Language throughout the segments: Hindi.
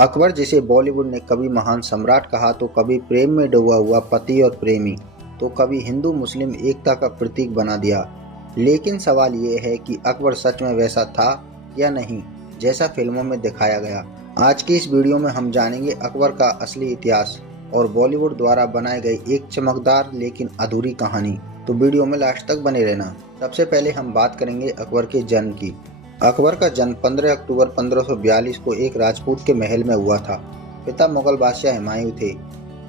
अकबर, जिसे बॉलीवुड ने कभी महान सम्राट कहा तो कभी प्रेम में डूबा हुआ पति और प्रेमी, तो कभी हिंदू मुस्लिम एकता का प्रतीक बना दिया। लेकिन सवाल ये है कि अकबर सच में वैसा था या नहीं, जैसा फिल्मों में दिखाया गया। आज की इस वीडियो में हम जानेंगे अकबर का असली इतिहास और बॉलीवुड द्वारा बनाई गई एक चमकदार लेकिन अधूरी कहानी। तो वीडियो में लास्ट तक बने रहना। सबसे पहले हम बात करेंगे अकबर के जन्म की। अकबर का जन्म 15 अक्टूबर 1542 को एक राजपूत के महल में हुआ था। पिता मुगल बादशाह हुमायूं थे।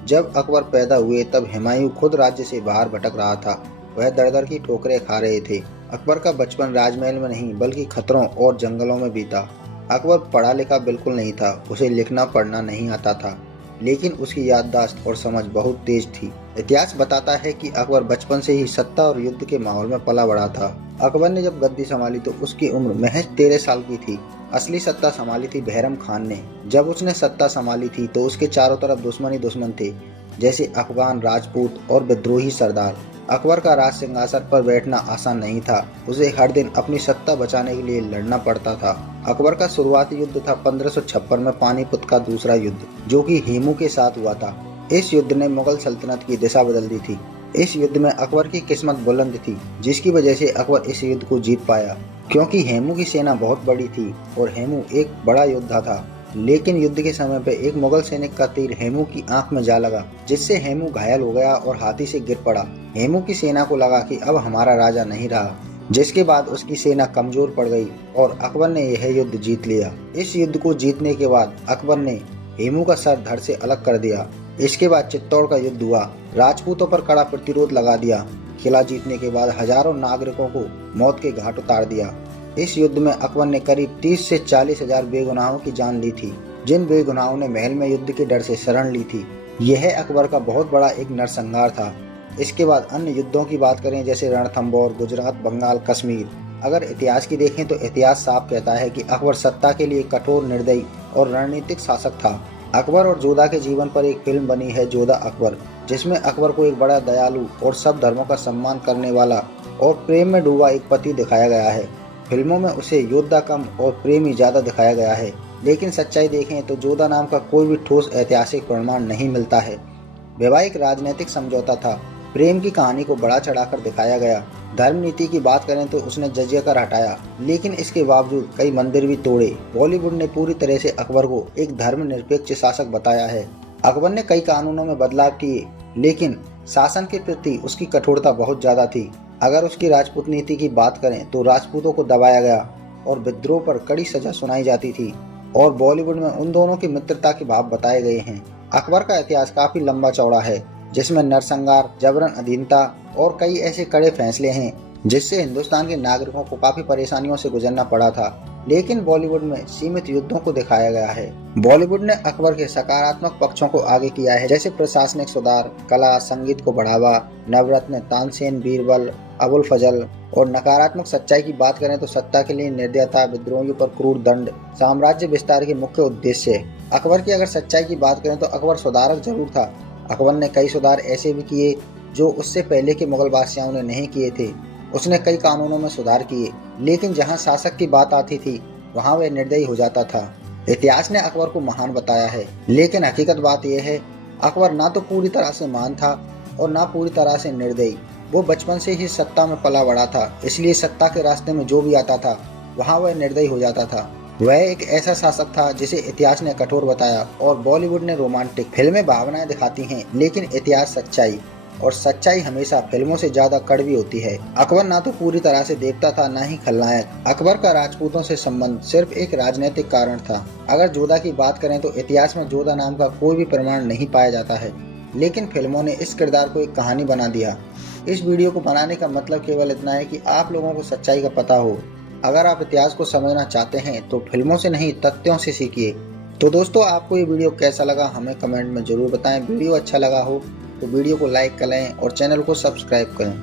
जब अकबर पैदा हुए तब हुमायूं खुद राज्य से बाहर भटक रहा था। वह दर दर की ठोकरें खा रहे थे। अकबर का बचपन राजमहल में नहीं बल्कि खतरों और जंगलों में बीता। अकबर पढ़ा लिखा बिल्कुल नहीं था, उसे लिखना पढ़ना नहीं आता था, लेकिन उसकी याददाश्त और समझ बहुत तेज थी। इतिहास बताता है कि अकबर बचपन से ही सत्ता और युद्ध के माहौल में पला बड़ा था। अकबर ने जब गद्दी संभाली तो उसकी उम्र महज 13 साल की थी। असली सत्ता संभाली थी बहरम खान ने। जब उसने सत्ता संभाली थी तो उसके चारों तरफ दुश्मन ही दुश्मन थे, जैसे अफगान, राजपूत और विद्रोही सरदार। अकबर का राज सिंहासन पर बैठना आसान नहीं था। उसे हर दिन अपनी सत्ता बचाने के लिए लड़ना पड़ता था। अकबर का शुरुआती युद्ध था 1556 में पानीपत का दूसरा युद्ध, जो कि हेमू के साथ हुआ था। इस युद्ध ने मुगल सल्तनत की दिशा बदल दी थी। इस युद्ध में अकबर की किस्मत बुलंद थी, जिसकी वजह से अकबर इस युद्ध को जीत पाया। क्योंकि हेमू की सेना बहुत बड़ी थी और हेमू एक बड़ा योद्धा था। लेकिन युद्ध के समय पे एक मुगल सैनिक का तीर हेमू की आंख में जा लगा, जिससे हेमू घायल हो गया और हाथी से गिर पड़ा। हेमू की सेना को लगा कि अब हमारा राजा नहीं रहा, जिसके बाद उसकी सेना कमजोर पड़ गई और अकबर ने यह युद्ध जीत लिया। इस युद्ध को जीतने के बाद अकबर ने हेमू का सर धड़ से अलग कर दिया। इसके बाद चित्तौड़ का युद्ध हुआ। राजपूतों पर कड़ा प्रतिरोध लगा दिया। किला जीतने के बाद हजारों नागरिकों को मौत के घाट उतार दिया। इस युद्ध में अकबर ने करीब 30 से 40 हजार बेगुनाहों की जान ली थी, जिन बेगुनाहों ने महल में युद्ध के डर से शरण ली थी। यह अकबर का बहुत बड़ा एक नरसंहार था। इसके बाद अन्य युद्धों की बात करें, जैसे रणथंबोर, गुजरात, बंगाल, कश्मीर। अगर इतिहास की देखें तो इतिहास साफ कहता है कि अकबर सत्ता के लिए कठोर, निर्दयी और रणनीतिक शासक था। अकबर और जोधा के जीवन पर एक फिल्म बनी है, जोधा अकबर, जिसमें अकबर को एक बड़ा दयालु और सब धर्मों का सम्मान करने वाला और प्रेम में डूबा एक पति दिखाया गया है। फिल्मों में उसे योद्धा कम और प्रेमी ज्यादा दिखाया गया है, लेकिन सच्चाई देखें तो जोधा नाम का कोई भी ठोस ऐतिहासिक प्रमाण नहीं मिलता है। वैवाहिक राजनीतिक समझौता था। प्रेम की कहानी को बड़ा चढ़ाकर दिखाया गया। धर्म नीति की बात करें तो उसने जजिया कर हटाया, लेकिन इसके बावजूद कई मंदिर भी तोड़े। बॉलीवुड ने पूरी तरह से अकबर को एक धर्मनिरपेक्ष शासक बताया है। अकबर ने कई कानूनों में बदलाव किए, लेकिन शासन के प्रति उसकी कठोरता बहुत ज्यादा थी। अगर उसकी राजपूत नीति की बात करें तो राजपूतों को दबाया गया और विद्रोह पर कड़ी सजा सुनाई जाती थी, और बॉलीवुड में उन दोनों की मित्रता के भाव बताए गए हैं। अकबर का इतिहास काफी लंबा चौड़ा है, जिसमें नरसंहार, जबरन अधीनता और कई ऐसे कड़े फैसले हैं जिससे हिंदुस्तान के नागरिकों को काफी परेशानियों से गुजरना पड़ा था। लेकिन बॉलीवुड में सीमित युद्धों को दिखाया गया है। बॉलीवुड ने अकबर के सकारात्मक पक्षों को आगे किया है, जैसे प्रशासनिक सुधार, कला, संगीत को बढ़ावा, नवरत्न, तानसेन, बीरबल, अबुल फजल। और नकारात्मक सच्चाई की बात करें तो सत्ता के लिए निर्दयता, विद्रोहियों पर क्रूर दंड, साम्राज्य विस्तार के मुख्य उद्देश्य। अकबर की अगर सच्चाई की बात करें तो अकबर सुधारक जरूर था। अकबर ने कई सुधार ऐसे भी किए जो उससे पहले के मुगल बादशाहों ने नहीं किए थे। उसने कई कानूनों में सुधार किए, लेकिन जहां शासक की बात आती थी वहां वह निर्दयी हो जाता था। इतिहास ने अकबर को महान बताया है, लेकिन हकीकत बात यह है अकबर ना तो पूरी तरह से महान था और ना पूरी तरह से निर्दयी। वो बचपन से ही सत्ता में पला बड़ा था, इसलिए सत्ता के रास्ते में जो भी आता था वहाँ वह निर्दयी हो जाता था। वह एक ऐसा शासक था जिसे इतिहास ने कठोर बताया और बॉलीवुड ने रोमांटिक। फिल्में भावनाएं दिखाती हैं, लेकिन इतिहास सच्चाई, और सच्चाई हमेशा फिल्मों से ज्यादा कड़वी होती है। अकबर ना तो पूरी तरह से देवता था, ना ही खलनायक। अकबर का राजपूतों से संबंध सिर्फ एक राजनीतिक कारण था। अगर जोधा की बात करें तो इतिहास में जोधा नाम का कोई भी प्रमाण नहीं पाया जाता है, लेकिन फिल्मों ने इस किरदार को एक कहानी बना दिया। इस वीडियो को बनाने का मतलब केवल इतना है कि आप लोगों को सच्चाई का पता हो। अगर आप इतिहास को समझना चाहते हैं तो फिल्मों से नहीं, तथ्यों से सीखिए। तो दोस्तों, आपको ये वीडियो कैसा लगा हमें कमेंट में जरूर बताएं। वीडियो अच्छा लगा हो तो वीडियो को लाइक करें और चैनल को सब्सक्राइब करें।